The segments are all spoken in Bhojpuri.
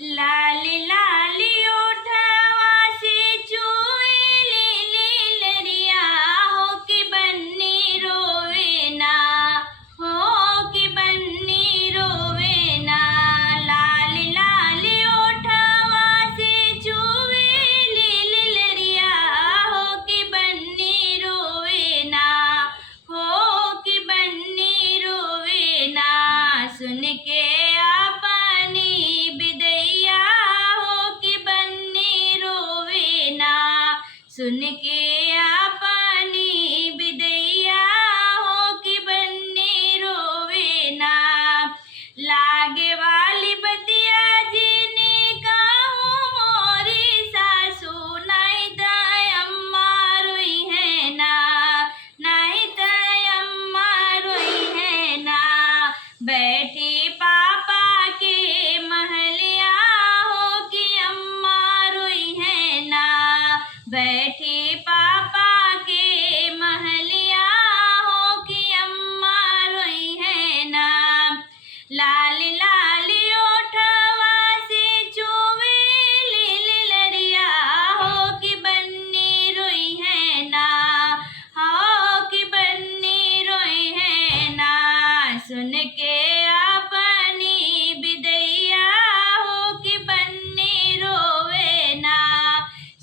लाल लाल ओठवा से चुएली लीलरिया हो कि बन्नी रोवे ना, हो कि बन्नी रोवे ना। लाल लाल ओठवा से चुएली लीलरिया हो कि बन्नी रोवे ना, हो कि बन्नी रोवे ना। सुन के अपनी बिदैया हो कि बन्नी रोवे ना, सुन के अपनी बिदैया हो कि बन्नी रोवे ना। लागे वाली बतिया जीने कहूँ मोरी सासू, नहीं त अम्मा रोई है ना, नहीं त अम्मा रोई है ना। बैठी पापा के महलिया हो कि अम्मा रोई है ना, बैठी पापा के महलिया हो कि अम्मा रोई है ना। लाल लाल ओठवा से चुएली लीलरिया हो कि बन्नी रोई है ना, हो कि बन्नी रोई है ना। सुन के अपनी बिदैया हो कि बन्नी रोवे ना,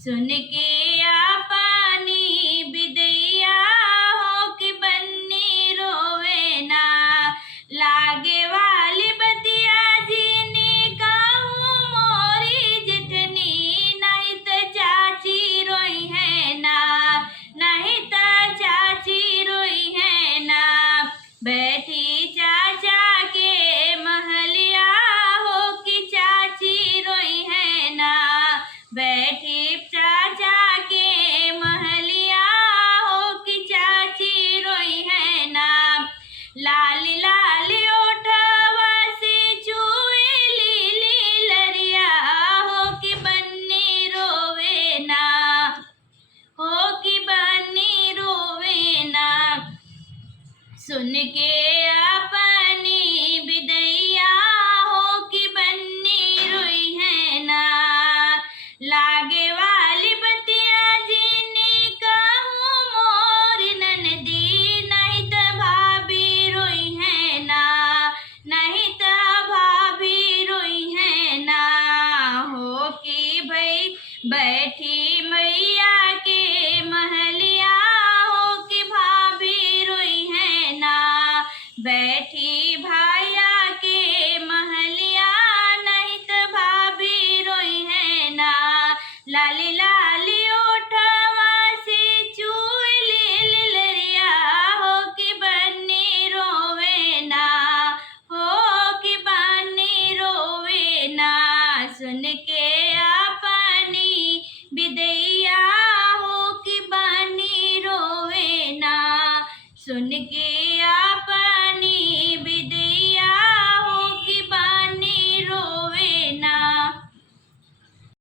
सुन के अपनी बिदैया हो कि बन्नी रोवे ना। लागे वाली बतिया जीने कहूँ मोरी जितनी, नहीं त चाची रोई है ना, नहीं त चाची रोई है ना। बैठी चाचा के महलिया हो कि चाची रोई है ना, बैठी चाचा के महलिया हो कि चाची रोई है ना। लाल लाल ओठवा से चुएली लीलरिया हो कि बन्नी रोवे ना, हो कि बन्नी रोवे ना। सुन के अपनी बिदैया हो कि बन्नी रोई है ना। लागे वाली बतिया जीने कहूँ मोरी ननदी, नहीं त भाभी रोई है ना, नहीं त भाभी रोई है ना। हो कि भई बैठी मैया के महलिया हो कि भाभी रोई है ना, बैठी भाया के महलिया नहीं त भाभी रोई है ना। लाल लाल ओठवा से चुएली लीलरिया हो कि बन्नी रोवे ना, हो कि बन्नी रोवे ना। सुन के अपनी बिदैया हो कि बन्नी रोवे ना, सुन के